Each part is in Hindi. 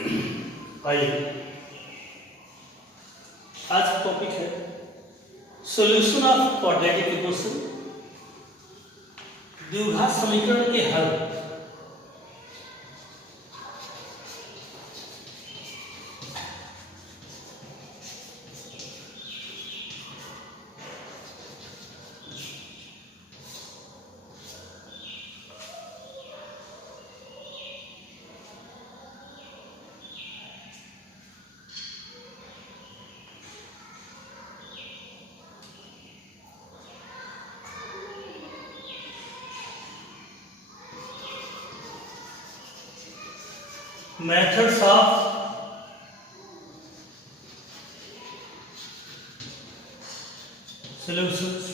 आइए, आज का टॉपिक है सॉल्यूशन ऑफ क्वाड्रेटिक इक्वेशन, द्विघात समीकरण के हल। Methods of solutions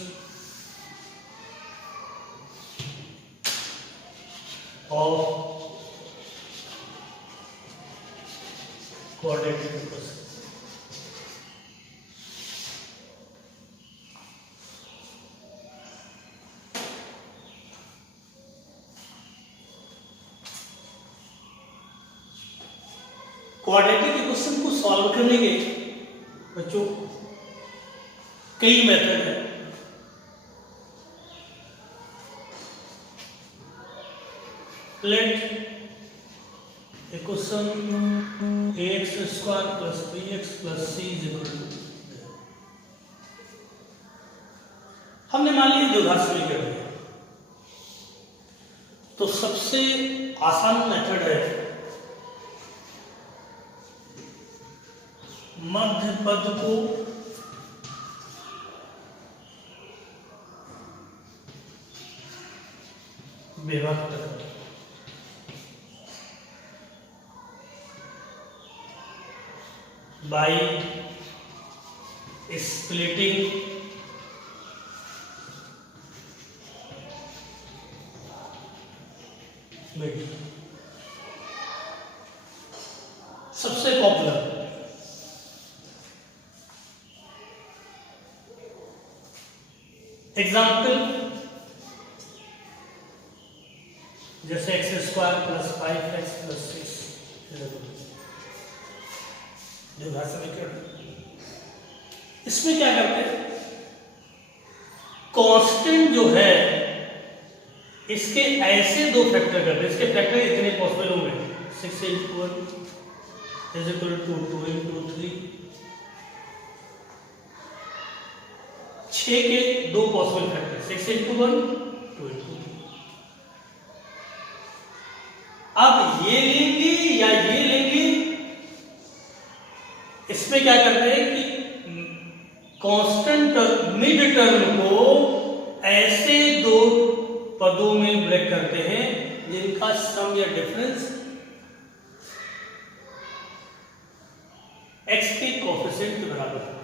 of quadratic equation। Quadratic equation को सॉल्व करने के बच्चों कई मेथड हैं। Let equation ax² + bx + c = हमने मान लिया द्विघात समीकरण है, तो सबसे आसान मेथड है मध्य पद को विभक्त करना। By splitting mid. सबसे पॉपुलर एग्जाम्पल जैसे x² + 5x + 6 द्विघात समीकरण। इसमें क्या करते हैं, कांस्टेंट जो है इसके ऐसे दो फैक्टर करते हैं, इसके फैक्टर इतने पॉसिबल होंगे 6 × 1 = 2 × 3, 6 के दो पॉसिबल फैक्टर 6 × 1 2 × 3। अब ये लेंगे या ये लेंगे, इसमें क्या करते हैं कि कांस्टेंट मिड टर्म को ऐसे दो पदों में ब्रेक करते हैं जिनका सम या डिफरेंस x के कोएफिशिएंट के बराबर है।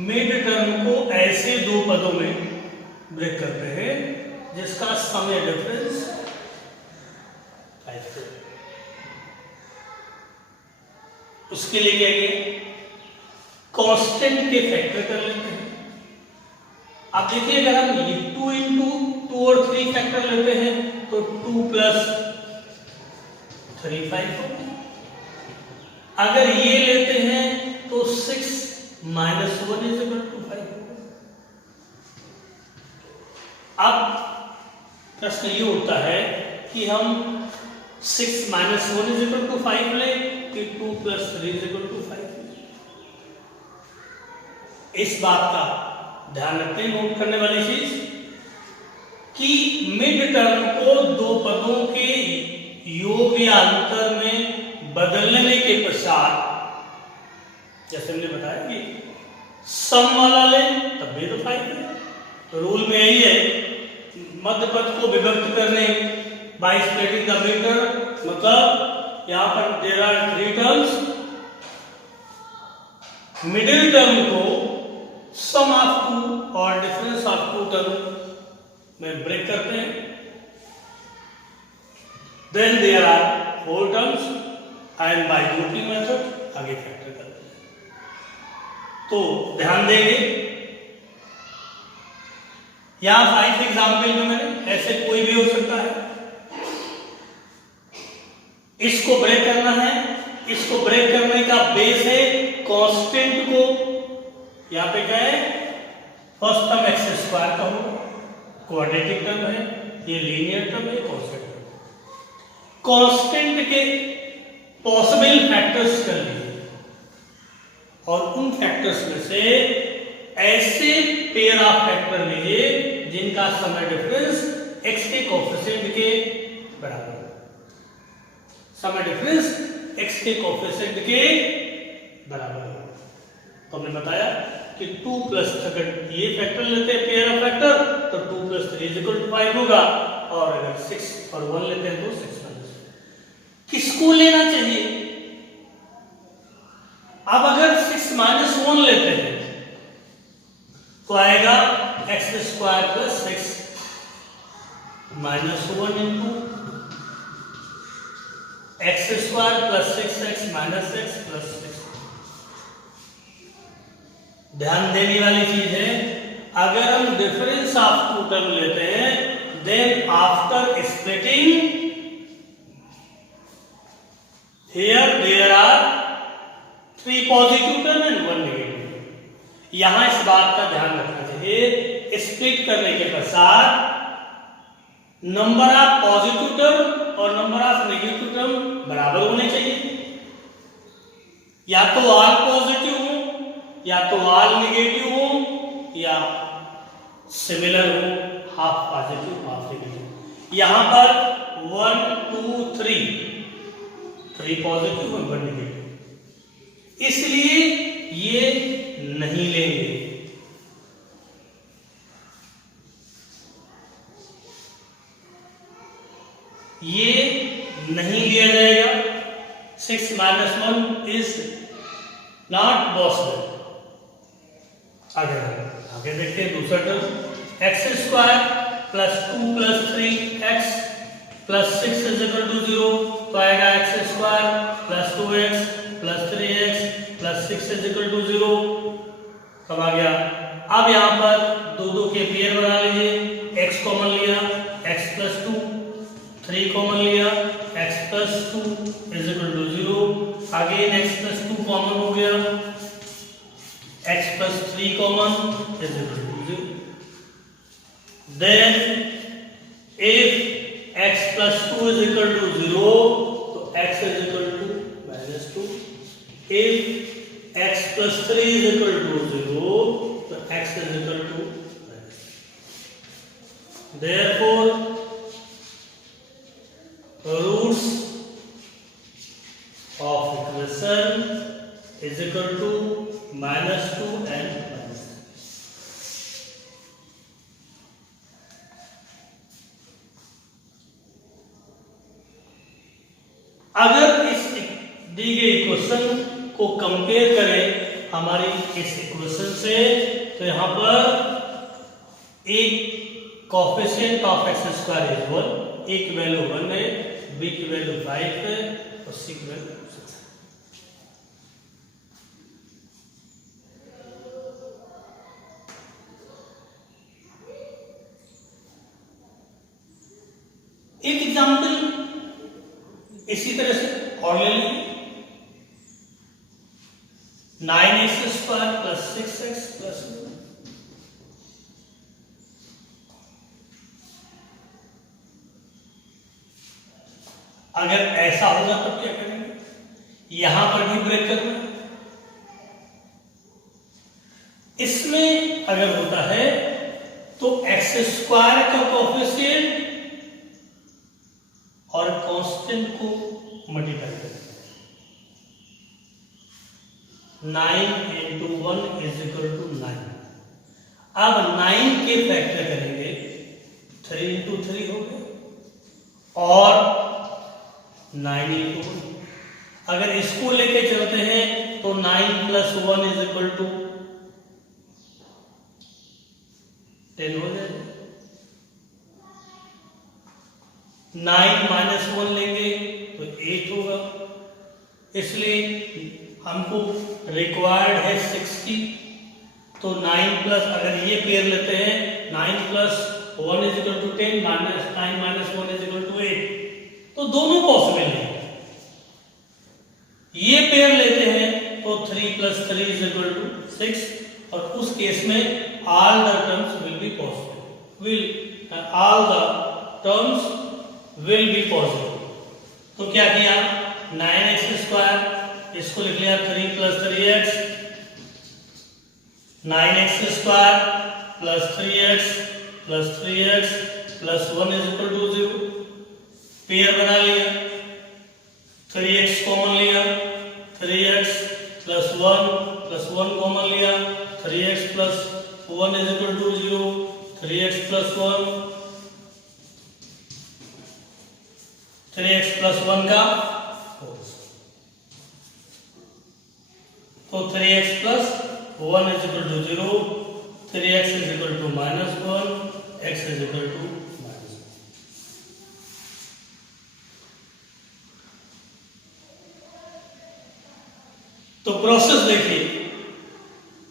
मिड टर्म को ऐसे दो पदों में ब्रेक करते हैं जिसका सम या डिफरेंस 5 है। उसके लिए क्या किया, कांस्टेंट के फैक्टर कर लेते हैं। आप देखिए, अगर हम ये 2 × 2 और 3 फैक्टर लेते हैं तो 2 + 3 5 होगा। अगर ये लेते हैं तो 6 - 1 = 5। अब प्रश्न ये उठता है कि हम 6 - 1 = 5 लें कि 2 + 3 = 5। इस बात का ध्यान रखते हैं, नोट करने वाली चीज कि मिड टर्म को दो पदों के योग या अंतर में बदलने के पश्चात, जैसे हमने बताया कि सम वाला लें तब भी तो 5 है। तो रूल में यही है, मध्य पद को विभक्त करने by splitting the mid term, मतलब यहां पर there are 3 terms, middle term को सम ऑफ 2 और डिफरेंस ऑफ 2 टर्म में ब्रेक करते हैं। Then there are 4 terms and by grouping method आगे फैक्टर करते हैं। तो ध्यान देंगे, यहां 5 एग्जाम्पल में मैंने, ऐसे कोई भी हो सकता है। इसको ब्रेक करना है। इसको ब्रेक करने का बेस है कांस्टेंट को, यहां पे क्या है, फर्स्ट टर्म एक्स स्क्वायर का होगा, क्वाड्रेटिक टर्म है, ये लीनियर टर्म है, कांस्टेंट टर्म। कांस्टेंट के पॉसिबल फैक्टर्स कर लीजिए और उन फैक्टर्स में से ऐसे पेयर ऑफ फैक्टर लीजिए जिनका समय डिफरेंस x के कोएफिशिएंट के बराबर है। समय डिफरेंस x के कोएफिशिएंट के बराबर है। तो हमने बताया कि 2 प्लस, अगर ये फैक्टर लेते हैं पेयर ऑफ फैक्टर तो 2 + 3 = 5 होगा, और अगर 6 और 1 लेते हैं तो 6 - किसको लेना चाहिए? अब अगर 6 - 1 लेते हैं तो आएगा x² + 6 - 1 into x² + 6x - x + 6। ध्यान देने वाली चीज है, अगर हम डिफरेंस ऑफ टू टर्म लेते हैं, then after splitting here there are 3 positive term and 1 negative. यहां इस बात का ध्यान रखना चाहिए, स्प्लिट करने के पश्चात नंबर ऑफ पॉजिटिव टर्म और नंबर ऑफ नेगेटिव टर्म बराबर होने चाहिए। या तो ऑल पॉजिटिव हो, या तो ऑल नेगेटिव हो, या सिमिलर हो, हाफ पॉजिटिव हाफ नेगेटिव। यहां पर 1 2 3 पॉजिटिव और 1 नेगेटिव, इसलिए ये नहीं लेंगे। ये नहीं लिया जाएगा। 6 - 1 इज नॉट पॉसिबल। आगे देखते हैं दूसरा टर्म, x² + 2 + 3x + 6 = 0। तो आएगा x² + 2x + 3x + 6 = 0। कब आ गया? अब यहां पर दो के पेयर बना लीजिए, x कॉमन लिया, x + 2, 3 कॉमन लिया, x + 2 = 0। अगेन x + 2 कॉमन हो गया, x + 3 common = 0। Then if x + 2 = 0 तो x = -2। if x + 3 = 0 तो x = therefore roots of equation is equal to -2 and -3। अगर इस दी गई इक्वेशन को कंपेयर करें हमारी इस इक्वेशन से, तो यहां पर एक coefficient of x² is 1, a की वैल्यू 1 है, b की वैल्यू 5 है और c की वैल्यू 6 है। एक एग्जांपल इसी तरह से और ले लीजिए, 9x² + 6x + 1। अगर ऐसा होगा तो क्या करेंगे? यहां पर भी ब्रेक करना। इसमें अगर होता है तो x² का कोएफिशिएंट और कांस्टेंट को मल्टीप्लाई करें। 9 × 1 = 9। अब 9 के फैक्टर करेंगे, 3 × 3 हो गए, और 9 × 1। अगर इसको लेके चलते हैं तो 9 + 1 = 10 हो जाएगा। 9 - 1 लेंगे तो 8 होगा। इसलिए हमको रिक्वायर्ड है 60। तो 9 प्लस, अगर ये पेयर लेते हैं 9 + 1 = 10, -9 - 1 = 8, तो दोनों पॉसिबल है। ये पेयर लेते हैं तो 3 + 3 = 6, और उस केस में all the terms will be positive, all the terms will be positive। तो क्या किया, 9x², इसको लिख लिया 3 + 3x, 9x² + 3x + 3x + 1 = 0। Pair बना लिया, 3x कॉमन लिया, 3x + 1 कॉमन लिया, 3x + 1 = 0, 3x + 1, 3x + 1 का होल्स, तो 3x + 1 = 0, 3x = -1, x = -1। तो प्रोसेस देखिए,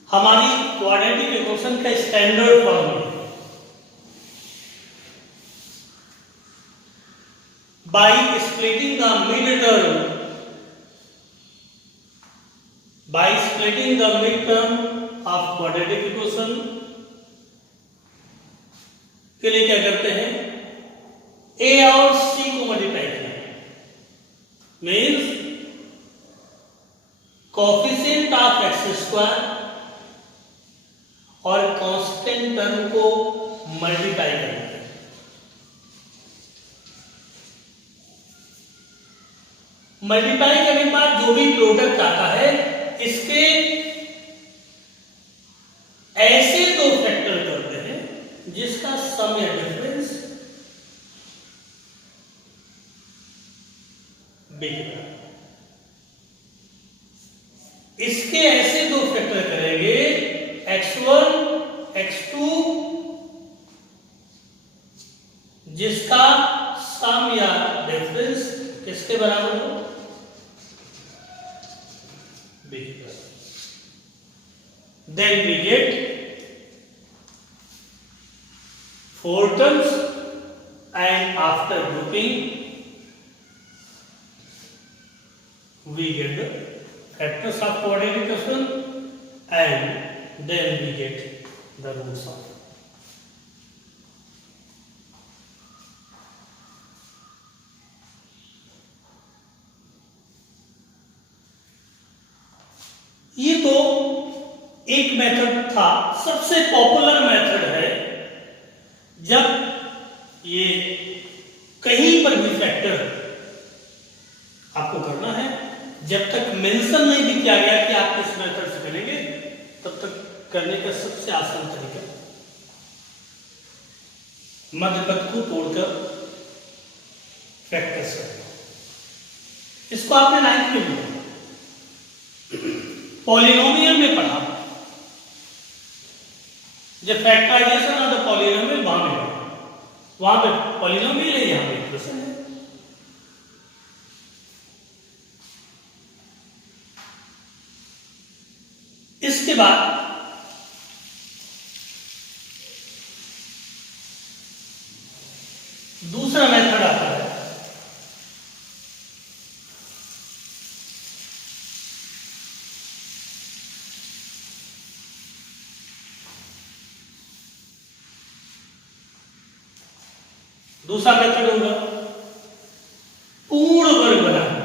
हमारी क्वाड्रेटिक इक्वेशन का स्टैंडर्ड फॉर्म है, by splitting the midterm, by splitting the midterm of quadratic equation के लिए क्या करते हैं, a और c को मल्टीप्लाई करें, मीन्स कोफिशिएंट ऑफ x² और कांस्टेंट टर्म को मल्टीप्लाई करें। मल्टीप्लाई करने के बाद जो भी प्रोडक्ट आता है, इसके ऐसे दो फैक्टर करते हैं जिसका सम या डिफरेंस बिग। इसके ऐसे दो फैक्टर करेंगे, x1 x2, जिसका सम या डिफरेंस किसके बराबर हो, big। Then we get 4 terms, and after grouping we get the factors of quadratic equation, and then we get the roots of it। ये तो एक मेथड था, सबसे पॉपुलर मेथड है। जब ये कहीं पर भी फैक्टर आपको करना है, जब तक मेंशन नहीं भी किया गया कि आप किस मेथड से करेंगे, तब तक करने का सबसे आसान तरीका मध्यपद को तोड़कर फैक्टर्स करना। इसको आपने 9th में लिया, पॉलिनोमियल में पढ़ा, जब फैक्टराइजेशन ऑफ द पॉलिनोमियल वहां पे पॉलिनोमियल है, यहां पे इक्वेशन है। इसके बाद दूसरा मेथड आता है, दूसरा मेथड होगा पूर्ण वर्ग बनाना।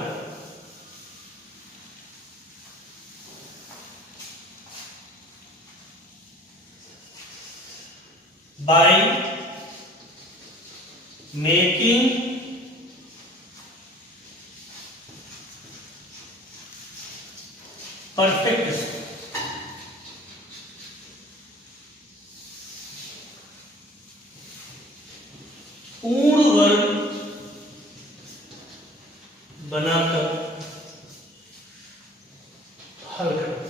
by making perfect square। पूर्ण वर्ग बनाकर हल करें।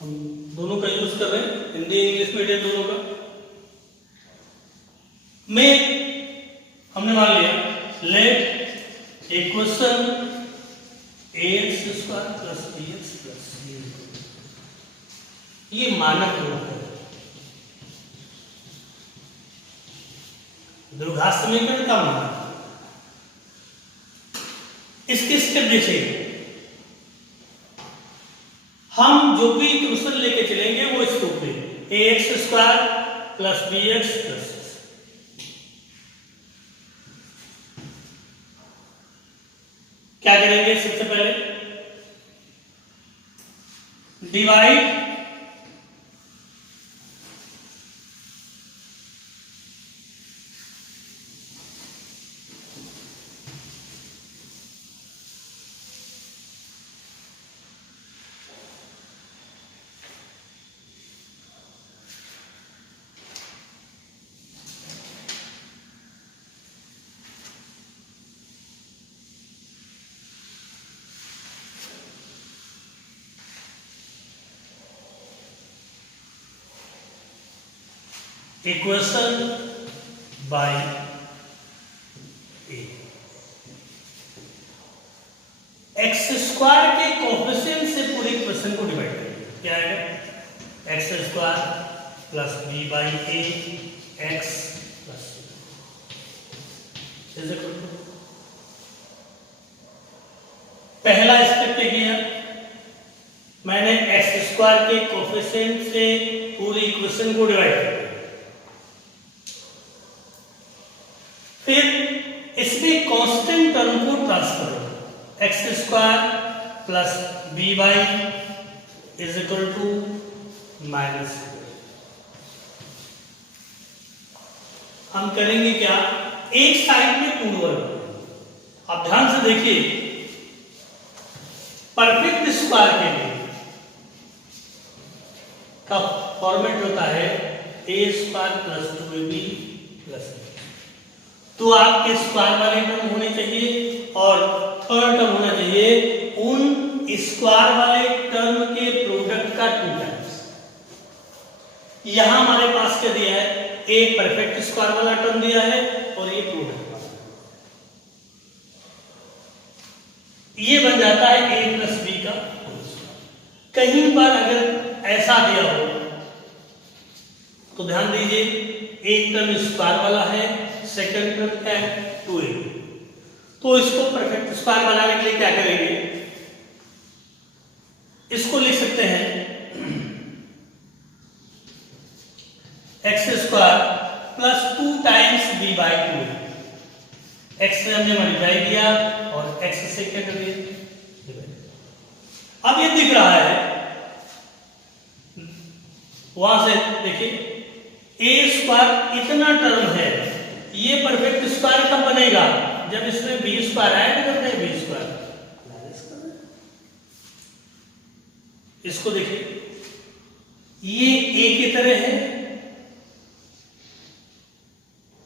हम दोनों का यूज कर रहे हैं, हिंदी इंग्लिश मीडियम दोनों का। में हमने मान लिया let equation ax² + bx + c, ये मानक रूप है। द्विघात समीकरण का मानक। इसके स्टेप देखिए, हम जो भी इक्वेशन लेके चलेंगे वो इस रूप में ax² प्लस bx प्लस क्या करेंगे, सबसे पहले divide equation by A. x² के कोफिशिएंट से पूरे इक्वेशन को डिवाइड करेंगे, क्या आएगा x² plus b by a x plus पहला स्टेप देखिए, मैंने x² के कोफिशिएंट से पूरी इक्वेशन को डिवाइड किया, फिर इसमें कांस्टेंट टर्म को ट्रांसफर करो, x² plus b by is equal to minus. हम करेंगे क्या, एक साइड में पूर्ण वर्ग। अब ध्यान से देखिए, परफेक्ट स्क्वायर के लिए का फॉर्मेट होता है a² प्लस 2ab प्लस, तो आपके स्क्वायर वाले टर्म होने चाहिए और थर्ड टर्म होना चाहिए उन स्क्वायर वाले टर्म के प्रोडक्ट का 2 टाइम्स। यहां हमारे पास क्या दिया है, एक परफेक्ट स्क्वायर वाला टर्म दिया है और ये प्रोडक्ट वाला, ये बन जाता है a प्लस b का होल स्क्वायर। कहीं पर अगर ऐसा दिया हो तो ध्यान दीजिए, एक टर्म स्क्वायर वाला है, सेकंड टर्म क्या है 2a, तो इसको परफेक्ट स्क्वायर बनाने के लिए क्या करेंगे, इसको लिख सकते हैं x² plus 2 times b by 2, x से हमने मल्टीप्लाई किया और x से क्या कर दिया। अब ये दिख रहा है, वहां से देखिए a² इतना टर्म है, ये परफेक्ट स्क्वायर कब बनेगा, जब इसमें b² ऐड करते हैं, b²। इसको देखिए, ये a की तरह है,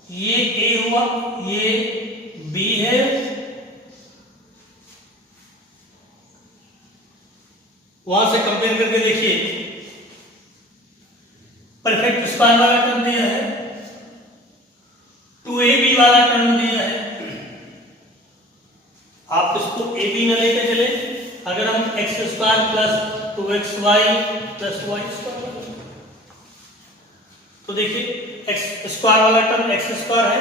ये a हुआ, ये b है, वहां से कंपेयर करके देखिए, परफेक्ट स्क्वायर वाला टर्म दिया है, 2ab वाला टर्म दिया है। आप इसको ab न लेके चले, अगर हम x² plus 2xy plus y² तो देखिए x² वाला टर्म x² है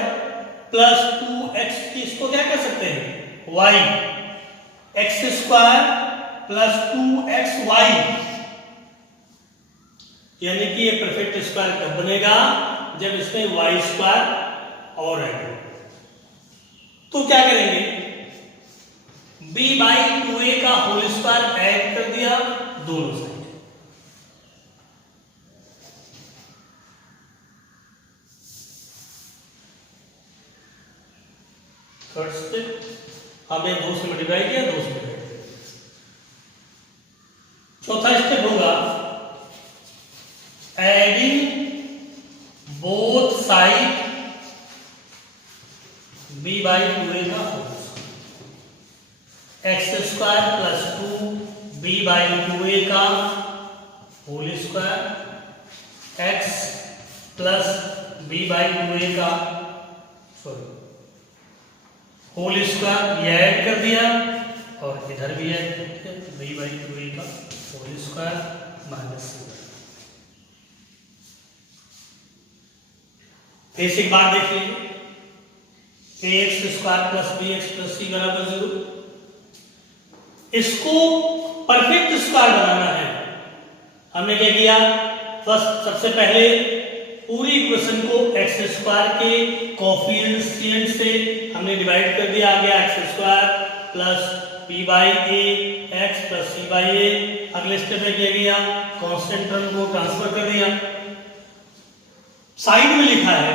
प्लस 2x, इसको क्या कर सकते हैं y, x² प्लस 2xy, यानी कि ये परफेक्ट स्क्वायर कब बनेगा, जब इसमें y² और है। तो क्या करेंगे, b बाई 2a का होल स्क्वायर ऐड कर दिया दोनों साइड, थर्ड स्टेप हमने 2 से मल्टीप्लाई किया, 2 से मल्टीप्लाई किया। चौथा स्टेप होगा adding both side b by 2a का whole, x² plus 2b by 2a का whole square, x plus b by 2a का होल स्क्वायर, ये ऐड कर दिया और इधर भी ऐड कर दिया, b बाई 2a का होल स्क्वायर माइनस। फिर एक बात देखिए, ax² plus bx plus c बराबर 0, इसको परफेक्ट स्क्वायर बनाना है। हमने क्या किया, फर्स्ट सबसे पहले पूरी इक्वेशन को एक्स स्क्वायर के कोफिशिएंट से हमने डिवाइड कर दिया, आ गया x square plus p by a x plus c by a. अगले स्टेप में क्या किया, कांस्टेंट टर्म को ट्रांसफर कर दिया। साइड में लिखा है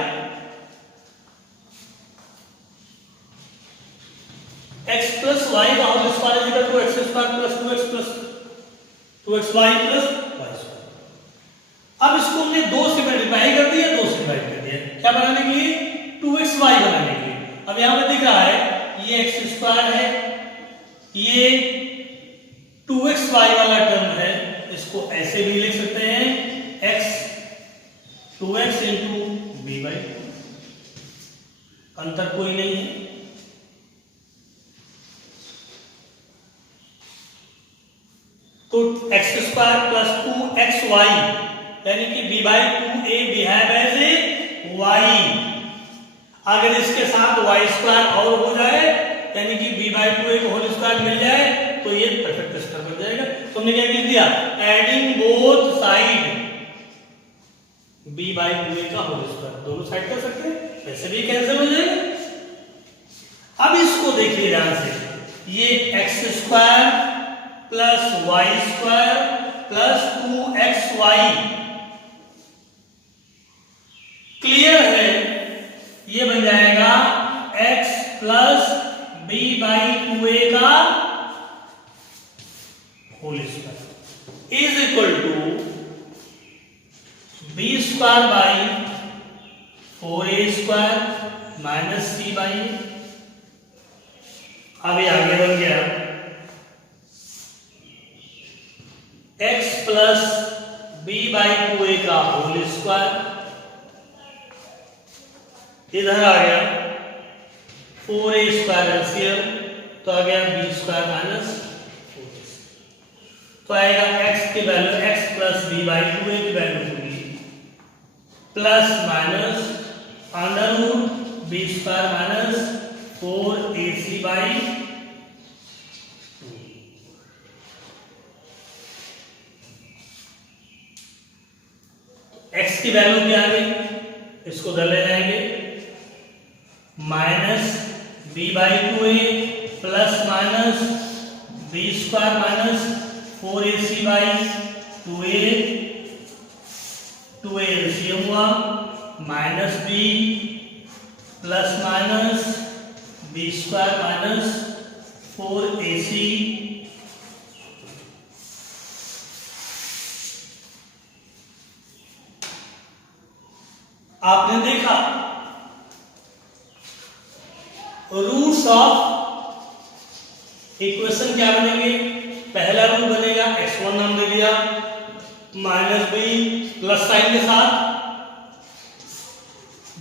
x प्लस वाई का whole square is equal to x square plus 2x plus 2xy plus y square. अब इसको हमने 2 से मल्टीप्लाई कर दिया, 2 से डिवाइड कर दिया, क्या बनाने के लिए, 2xy बनाने के लिए। अब यहां पे दिख रहा है ये एक्स स्क्वायर है, ये 2xy वाला टर्म है, इसको ऐसे भी लिख सकते हैं x 2x into B by, अंतर कोई नहीं है। तो एक्स स्क्वायर प्लस 2xy यानी कि b by 2a behave as a y। अगर इसके साथ y स्क्वायर और हो जाए यानी कि b बाई 2a को होल स्क्वायर मिल जाए तो ये परफेक्ट स्क्वायर बन जाएगा। तो हमने क्या लिख दिया, adding both side b by 2a का होल स्क्वायर, दोनों साइड कर सकते हैं, वैसे भी कैंसिल हो जाएगा। अब इसको देखिए ध्यान से, ये x square plus y square plus 2xy clear है, ये बन जाएगा x plus b by 2a का whole square is equal to b square by 4a square minus c by. अब ये आगे बन गया x plus b by 2a का होल स्क्वायर, इधर आ गया 4a स्क्वायर एलसीएम, तो आ गया b स्क्वायर माइनस 4a, तो आएगा x की value x plus b by 2a की वैल्यू होगी plus minus under root b square minus 4ac by 2। x की वैल्यू क्या आ गई, इसको उधर ले जाएंगे, minus b by 2a plus minus b square minus 4ac by 2a, 2a LCM हुआ, minus b plus minus b square minus 4ac। आपने देखा रूट्स ऑफ इक्वेशन क्या बनेंगे, पहला रूट बनेगा x1 नाम दे दिया, माइनस b प्लस साइन के साथ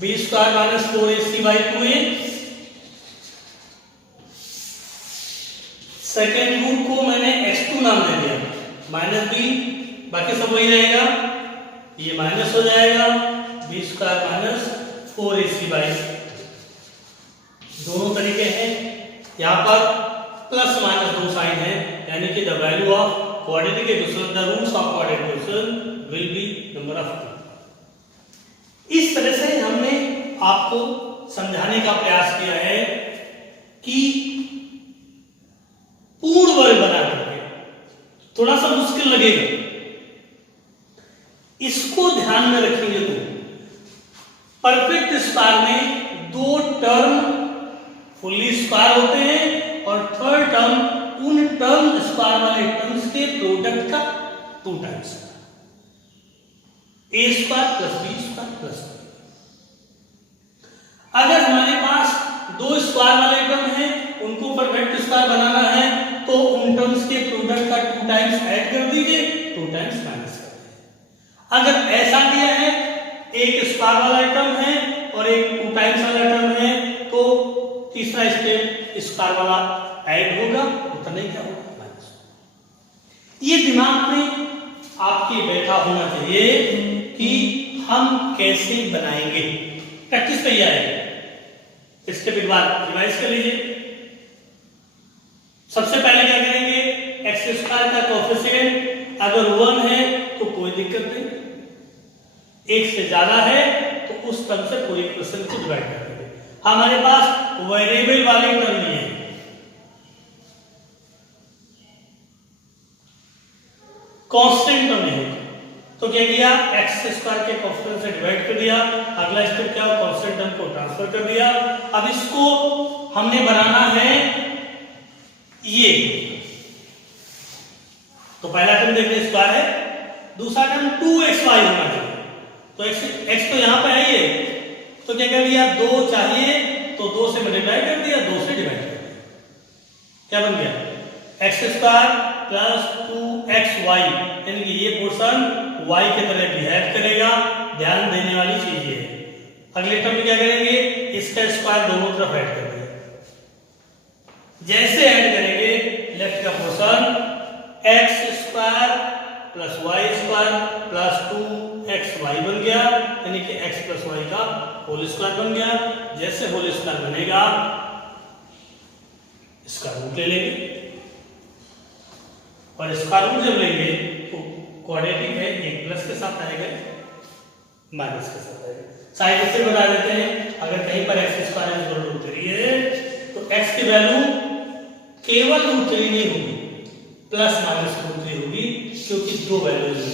b square minus 4ac by 2a। Second root को मैंने x2 नाम दे दिया, माइनस b, बाकी सब वही रहेगा, ये माइनस हो जाएगा b square minus 4ac by, दोनों तरीके हैं, यहाँ पर प्लस माइनस दो साइन है, यानी कि the value of quadratic equation, the roots of quadratic equation will be number of 2। इस तरह से हमने आपको समझाने का प्रयास किया है कि पूर्ण वर्ग बना करके, थोड़ा सा मुश्किल लगेगा, इसको ध्यान में रखेंगे तो परफेक्ट स्क्वायर में दो टर्म फुल्ली स्क्वायर होते हैं और थर्ड टर्म उन टर्म स्क्वायर वाले टर्म्स के प्रोडक्ट का 2 times, a square plus b square plus. अगर हमारे पास दो स्क्वायर वाले टर्म हैं, उनको परफेक्ट स्क्वायर बनाना है तो उन टर्म्स के प्रोडक्ट का 2 टाइम्स ऐड कर दीजिए, 2 टाइम्स माइनस कर दीजिए। अगर ऐसा दिया है एक स्क्वायर वाला टर्म है और एक 2 टाइम्स वाला टर्म है, तो तीसरा स्टेप स्क्वायर वाला ऐड होगा, उतना ही क्या होगा माइनस। ये दिमाग में आपके बैठा होना चाहिए कि हम कैसे बनाएंगे। प्रैक्टिस पे आएगा, इसके बाद रिवाइज कर लीजिए। सबसे पहले क्या करेंगे, एक्स स्क्वायर का कोफिशिएंट अगर 1 है तो कोई दिक्कत नहीं, 1 से ज्यादा है तो उस टर्म से पूरे इक्वेशन को डिवाइड कर देंगे। हमारे पास वेरिएबल वाली टर्म नहीं है, कांस्टेंट टर्म है, तो क्या किया, एक्स स्क्वायर के कोफिशिएंट से डिवाइड कर दिया। अगला स्टेप क्या, कांस्टेंट टर्म को ट्रांसफर कर दिया। अब इसको हमने बनाना है ये, तो पहला टर्म देखिए स्क्वायर है, दूसरा टर्म 2xy होना चाहिए, तो x तो यहां पे है ये, तो क्या कर दिया, 2 चाहिए तो 2 से मल्टीप्लाई कर दिया, 2 से डिवाइड कर दिया, क्या बन गया एक्स स्क्वायर प्लस 2xy, यानी कि ये पोर्शन y के तरह बिहेव करेगा। ध्यान देने वाली चीज ये है। अगले टर्म में क्या करेंगे, इसका स्क्वायर दोनों तरफ ऐड कर दिया, जैसे ऐड करेंगे लेफ्ट का portion x square plus y square plus 2xy बन गया, यानी कि x प्लस वाई का होल स्क्वायर बन गया। जैसे होल स्क्वायर बनेगा इसका रूट ले लेंगे, और इसका रूट जब लेंगे तो क्वाड्रेटिक है, एक प्लस के साथ आएगा, माइनस के साथ आएगा। साइड से बता देते हैं, अगर कहीं पर एक्स स्क्वायर इक्वल टू 3 है तो x की वैल्यू केवल रूट 3 नहीं होगी, प्लस माइनस रूट 3 होगी, क्योंकि दो वैल्यूज हैं,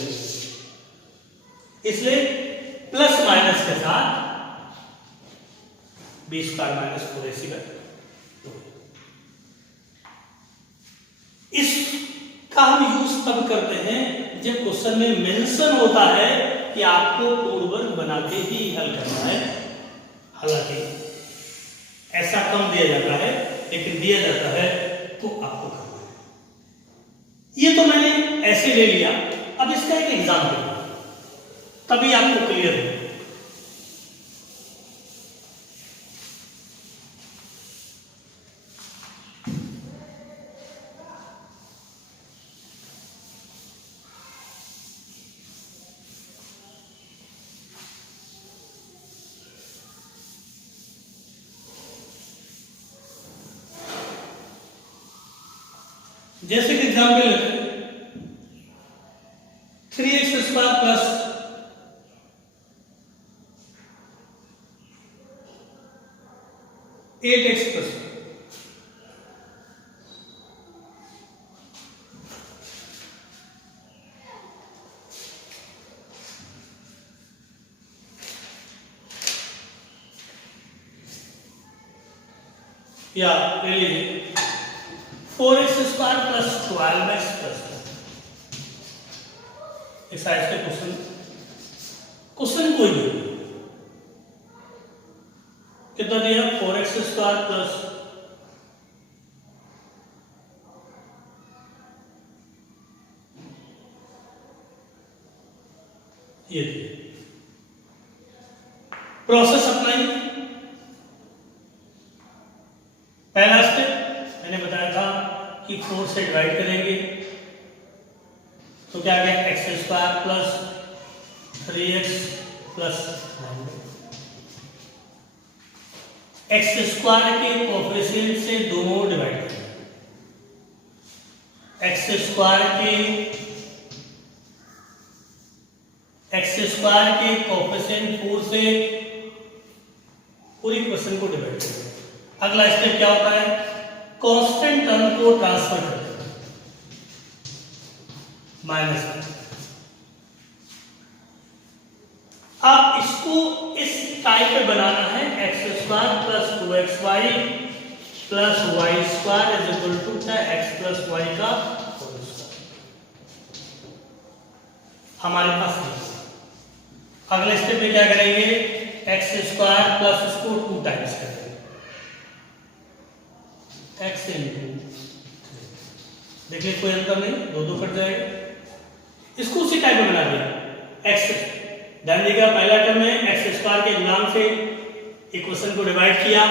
इसलिए प्लस माइनस के साथ बी स्क्वायर माइनस 4ac। इसका हम यूज तब करते हैं जब क्वेश्चन में मेंशन होता है कि आपको पूर्ववर्ग बना के ही हल करना है। हालांकि ऐसा कम दिया जाता है, लेकिन दिया जाता है तो आपको करना है। ये तो मैंने ऐसे ले लिया, अब इसका एक एग्जाम्पल तभी आपको क्लियर है। जैसे कि एग्जाम्पल लेते हैं 3x square plus 8x plus, या ले लीजिए 4x square plus 12x plus, इस साइज के क्वेश्चन कोई नहीं, कितना दिया 4x स्क्वायर प्लस ये प्रोसेस अप्लाई। पहला स्टेप मैंने बताया था कि 4 से डिवाइड करेंगे तो क्या आ गया x square plus 3x plus 9। X square के कोफिशिएंट से दोनों डिवाइड करेंगे, एक्स स्क्वायर के कोफिशिएंट 4 से पूरी क्वेश्चन को डिवाइड करेंगे। अगला स्टेप क्या होता है, कांस्टेंट टर्म को ट्रांसफर करते हैं माइनस। अब इसको इस टाइप में बनाना है, x square plus 2xy plus y square is equal to x plus y का होल स्क्वायर। हमारे पास नहीं। अगले स्टेप में क्या करेंगे, एक्स स्क्वायर प्लस इसको 2 टाइम्स करेंगे, एक्स इंटू, देखिए कोई अंतर नहीं, दो कट जाएगा। इसको उसी टाइप में बना दिया, एक्स ध्यान देगा पहला टर्म में एक्स स्क्वायर के गुणांक से इक्वेशन को डिवाइड किया।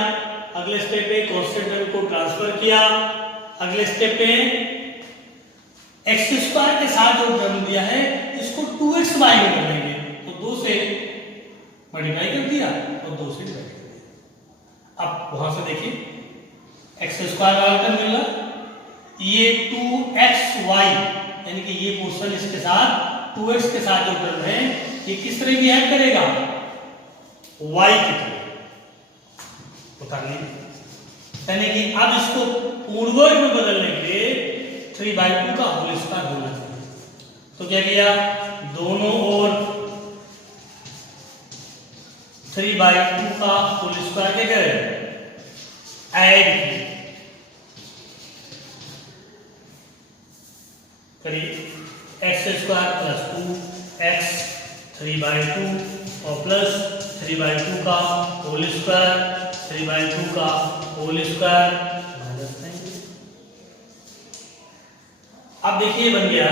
अगले स्टेप पे कांस्टेंट टर्म को ट्रांसफर किया। अगले स्टेप पे एक्स स्क्वायर के साथ जो टर्म दिया है इसको 2xy में कर देंगे, तो 2 से मल्टीप्लाई कर दिया और 2 से डिवाइड कर दिया। अब वहां से देखिए एक्स स्क्वायर वाला टर्म मिल रहा, ये 2xy यानी कि ये क्वेश्चन इसके साथ 2x के साथ जो टर्म है ये किस तरह बिहेव करेगा, y की तरह उतारने, यानी कि अब इसको पूर्ववर्ग में बदलने के लिए 3/2 का होल स्क्वायर होना चाहिए। तो क्या किया, दोनों ओर 3/2 का होल स्क्वायर क्या करें, ऐड किया, करिए x² प्लस 2x 3/2 और प्लस 3/2 का होल स्क्वायर 3/2 का होल स्क्वायर माइनस 9। अब देखिए बन गया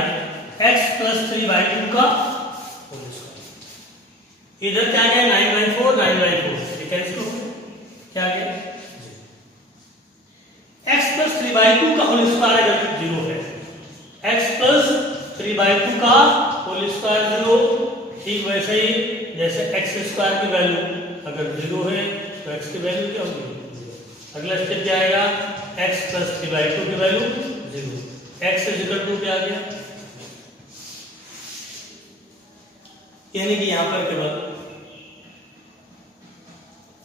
x प्लस 3/2 का होल स्क्वायर, इधर क्या गया 9/4 9/4 ये कैंसिल हो गया, क्या गया x प्लस 3/2 का होल स्क्वायर अगर 0 है, x प्लस 3/2 का होल स्क्वायर 0, ठीक वैसे ही जैसे x² की वैल्यू अगर 0 है तो x की वैल्यू क्या होगी, अगला स्टेप क्या आएगा, x प्लस 3/2 की वैल्यू 0, x इक्वल टू क्या आ गया, यानी कि यहां पर केवल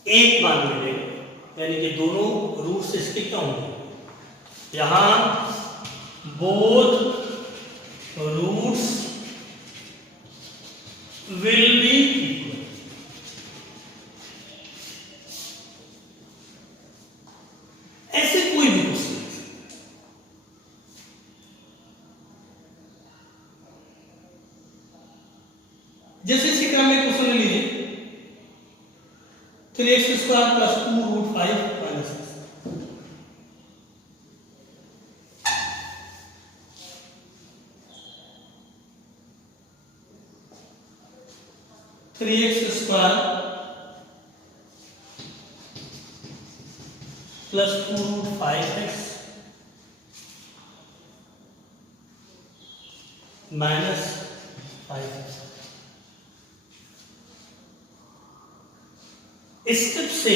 एक मान मिलेगा, यानी कि दोनों रूट्स इसके क्या होंगे, यहां both roots will be equal, ऐसे कोई भी क्वेश्चन जैसे इसी क्रम में क्वेश्चन ले लीजिए 3x² plus 2√5 minus 3x² plus 2√5x minus 5x। Step से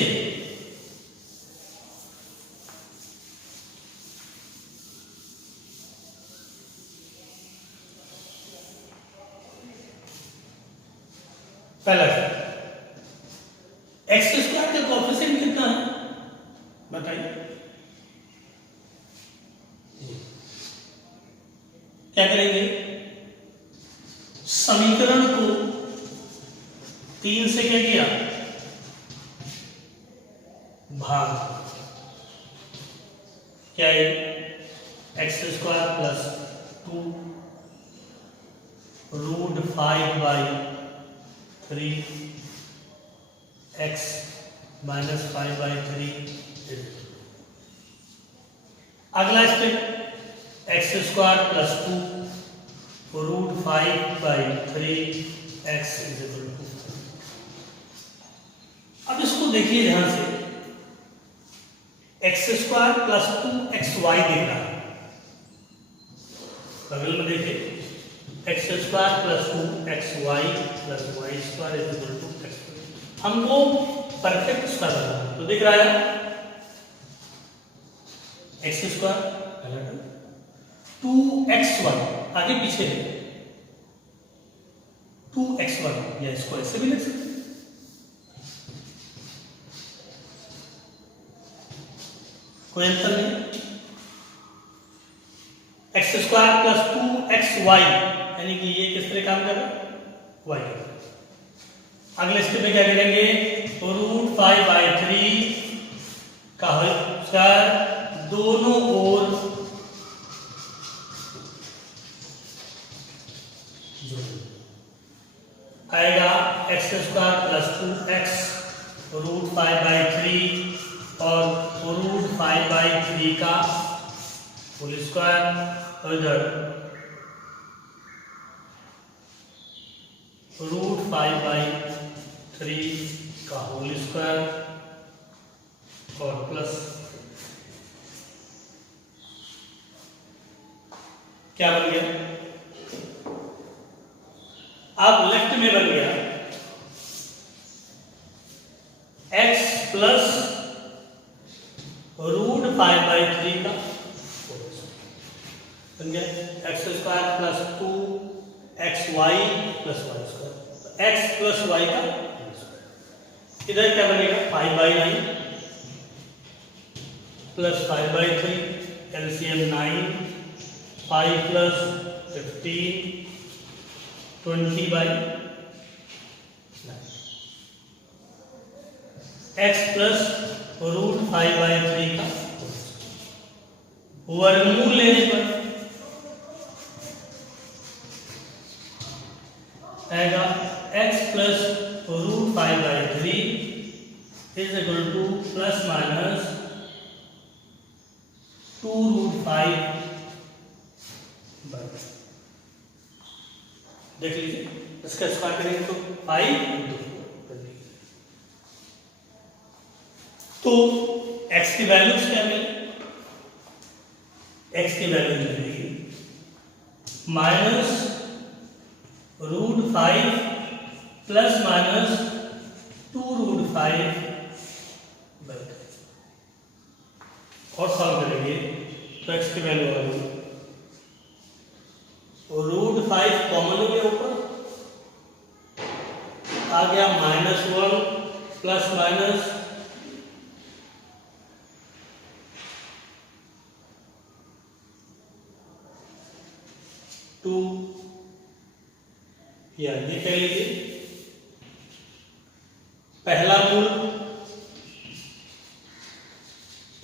पहला x² का कोएफिशिएंट कितना है बताइए, क्या करेंगे, समीकरण को 3 से क्या किया, भाग, क्या है x² प्लस 2√5/3 x माइनस 5/3। अगला step x² plus 2√5/3 x is equal to, अब इसको देखिए ध्यान से, x² प्लस 2xy देख रहा है, बगल में देखिए x² plus 2xy plus y² is equal to x, हमको परफेक्ट स्क्वायर बनाना है, तो दिख रहा है x² 2xy आगे पीछे है 2xy, या इसको ऐसे भी लिख सकते हैं, कोई अंतर नहीं, x² प्लस 2xy यानी कि ये किस तरह काम कर रहा है, y। अगले स्टेप में क्या करेंगे, √5/3 का होल स्क्वायर दोनों ओर आएगा x² प्लस 2x √5/3 और √5/3 का होल स्क्वायर और इधर √5/3 का होल स्क्वायर और प्लस क्या बन गया, अब लेफ्ट में बन गया x प्लस √5/3 का, बन गया x square plus 2 x y plus y square, x plus y का इधर क्या बनेगा 5/9 plus 5/3, LCM 9, 5 plus 15, 20/9, x plus root 5/3 का वर्गमूल लेने पर आएगा x plus root 5/3 is equal to plus minus 2 root 5। देख लीजिए इसका स्क्वायर करेंगे तो 5 तो x की वैल्यूज क्या मिले, x की वैल्यू मिलेगी minus root 5 plus minus 2 root 5 और सॉल्व करेंगे तो x की वैल्यू आ गई रूट 5 कॉमन हो गया ऊपर आ गया -1 प्लस माइनस 2 या ये कह लीजिए पहला मूल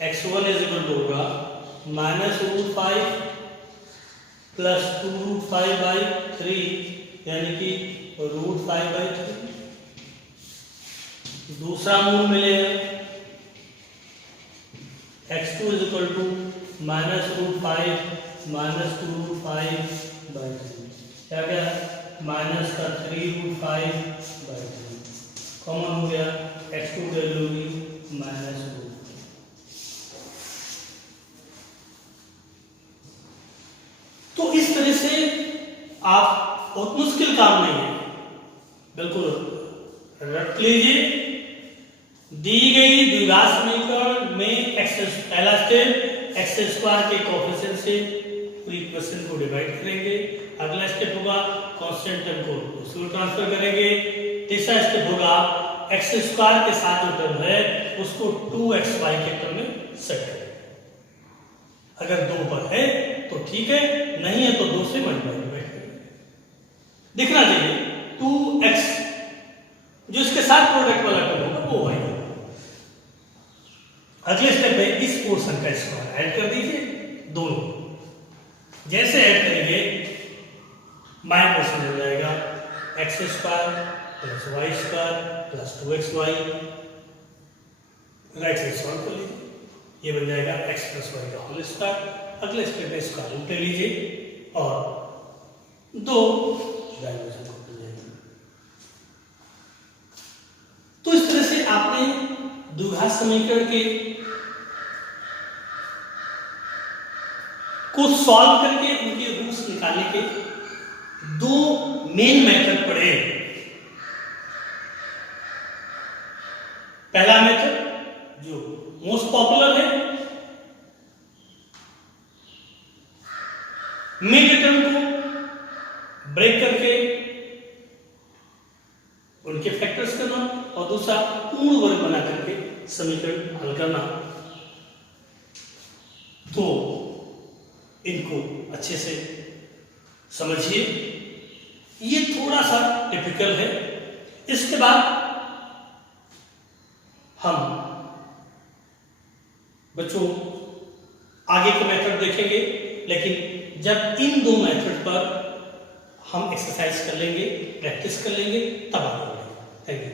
x1 इज इक्वल टू होगा माइनस रूट 5 प्लस 2 रूट 5/3 यानी कि रूट 5/3। दूसरा मूल मिलेगा x2 is equal to minus root 5 minus 2 root 5/3 क्या गया माइनस का 3 रूट 5/3 कॉमन हो गया x2 वैल्यू होगी माइनस 2। तो इस तरह से आप बहुत मुश्किल काम नहीं है, बिल्कुल रट लीजिए। दी गई द्विघात समीकरण में पहला स्टेप एक्स स्क्वायर के कोएफिशिएंट से पूरी इक्वेशन को डिवाइड करेंगे। अगला स्टेप होगा कांस्टेंट टर्म को उसको ट्रांसफर करेंगे। तीसरा स्टेप होगा एक्स स्क्वायर के साथ जो टर्म है उसको 2xy के टर्म में सेट करेंगे। अगर 2 पर है तो ठीक है, नहीं है तो 2 से मल्टीप्लाई करेंगे। दिखना चाहिए 2x जो इसके साथ प्रोडक्ट वाला टर्म होगा वो y। अगले स्टेप में इस पोर्शन का स्क्वायर ऐड कर दीजिए दोनों। जैसे ऐड करेंगे बाएं पोर्शन हो जाएगा x square plus y square plus 2xy। Right side solve कर लीजिए, ये बन जाएगा x प्लस वाई का होल स्क्वायर। अगले स्टेप में स्क्वायर रूट ले लीजिए और 2 डायमेंशन को मिल जाएगा। तो इस तरह से आपने द्विघात समीकरण के को सॉल्व करके उनके रूट्स निकालने के 2 मेन मेथड पढ़े। पहला मेथड जो मोस्ट पॉपुलर है, मिड टर्म को ब्रेक करके उनके फैक्टर्स करना, और दूसरा पूर्ण वर्ग बना करके समीकरण हल करना। तो इनको अच्छे से समझिए, ये थोड़ा सा टिपिकल है। इसके बाद हम बच्चों आगे के मेथड देखेंगे, लेकिन जब इन 2 मेथड पर हम एक्सरसाइज कर लेंगे, प्रैक्टिस कर लेंगे, तब आप करेंगे। Thank you.